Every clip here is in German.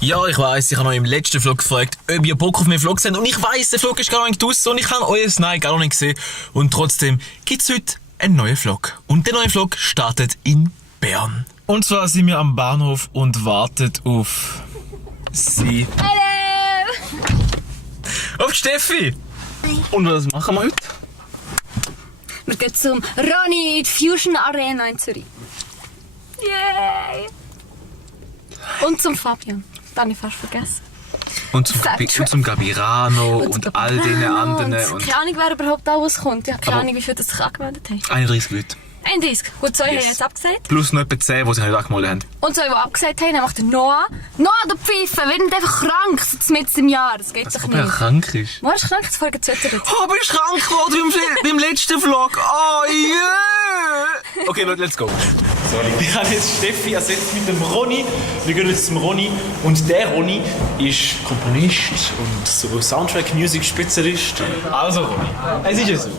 Ja, ich weiss, ich habe euch im letzten Vlog gefragt, ob ihr Bock auf meinen Vlog seid. Und ich weiss, der Vlog ist gar noch nicht draussen und ich habe euer Nein gar noch nicht gesehen. Und trotzdem gibt es heute einen neuen Vlog. Und der neue Vlog startet in Bern. Und zwar sind wir am Bahnhof und warten auf sie. Hallo! Auf Steffi! Und was machen wir heute? Wir gehen zum Ronny in die Fusion Arena in Zürich. Yay! Und zum Fabian. Das habe ich fast vergessen. Und zum Gabirano und all den anderen. Und keine Ahnung, wer überhaupt alles kommt. Ich habe keine Ahnung, wie viele sich angemeldet haben. 31 Leute. 31. Gut, 2 haben jetzt abgesagt. Plus noch etwa 10, die sich nicht angemeldet haben. Und 2, die abgesagt haben, nämlich der Noah. Noah, du Pfeife, wir sind einfach krank, so mitten im Jahr. Das geht doch Ob er nicht. krank ist? Wo ist krank? Das vorher getwittert. Oh, aber ich krank geworden beim letzten Vlog. Oh, yeah! Okay, Leute, let's go. Ich habe jetzt Steffi ersetzt mit dem Ronny. Wir gehen jetzt zum Ronny. Und der Ronny ist Komponist und so Soundtrack-Music-Spezialist. Also Ronny, es ist ja so.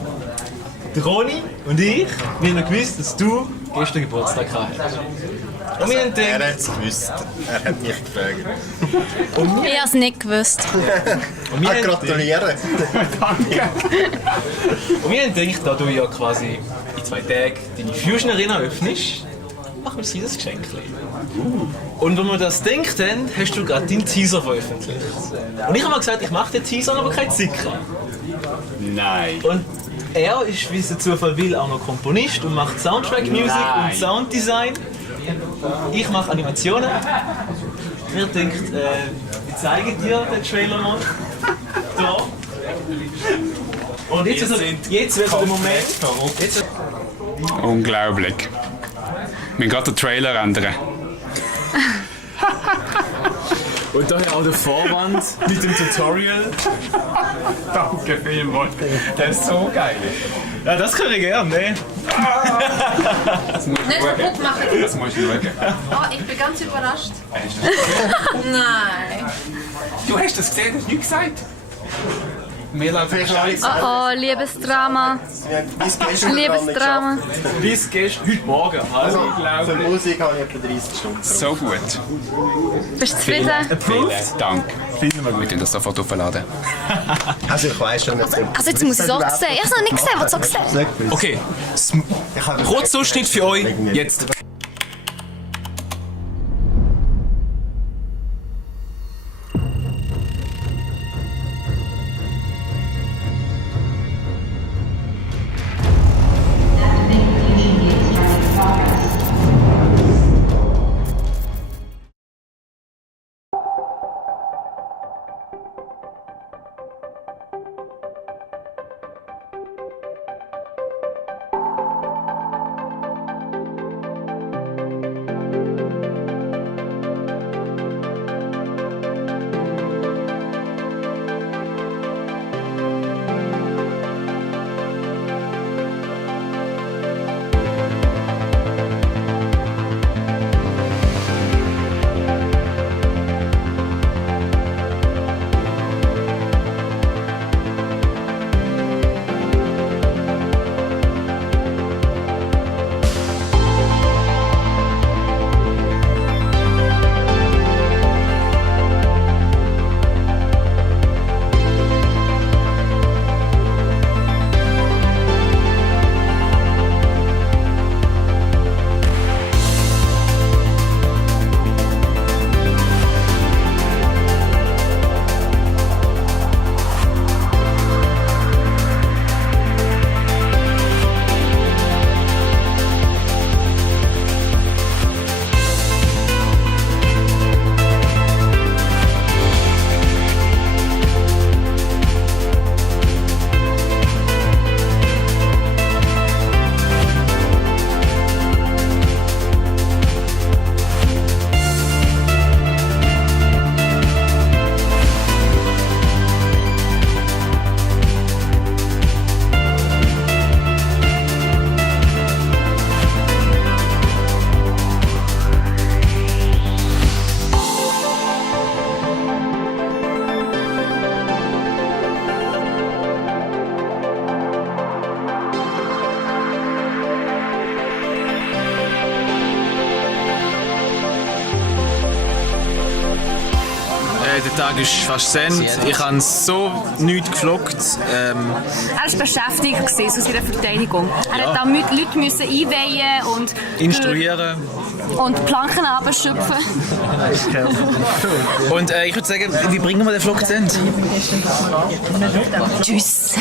Der Ronny und ich, wir haben gewusst, dass du gestern Geburtstag gehabt hast. Und wir haben Er gedacht, hat es gewusst. Er hat mich gefragt. Ich habe es nicht gewusst. und wir haben Gratulieren. Und wir haben gedacht, da du ja quasi in 2 Tagen deine Fusion Arena öffnest, machen wir ein Geschenk. Und wenn wir das gedacht haben, hast du gerade deinen Teaser veröffentlicht. Und ich habe mal gesagt, ich mache den Teaser, aber kein Zicker. Nein. Und er ist, wie es der Zufall will, auch noch Komponist und macht Soundtrack-Music und Sounddesign. Ich mache Animationen. Wir denken, wir zeigen dir den Trailer mal. Da. Und jetzt wird der Moment. Jetzt, Unglaublich. Wir müssen gerade den Trailer ändern. und daher auch der Vorwand mit dem Tutorial. Danke vielmals. Das ist so geil. Ja, das kann ich gerne, ne? Das musst du Nicht schauen. kaputt machen. Das musst du schauen. Oh, ich bin ganz überrascht. Nein. Du hast das gesehen, hast du nichts gesagt. Wir laufen Vielleicht Oh, oh, Liebesdrama. Liebesdrama. Bis gestern, heute Morgen. Also, Für Musik habe ich etwa 30 Stunden. so gut. Bist du zufrieden? Vielen Dank. Wir können das sofort aufladen. Also ich weiss schon, Also jetzt muss ich es auch sehen. Ich habe es noch nicht gesehen. Was hast du gesehen? okay. Kurzzuschnitt für euch jetzt. der Tag ist fast zu Ende. Ich habe so nichts gefloggt. Er war beschäftigt gewesen, zu seiner Verteidigung. Er hat dann Leute müssen einweihen und Instruieren. und Planken abschöpfen. Und ich würde sagen, wie bringen wir den Vlog zu Ende? Tschüss.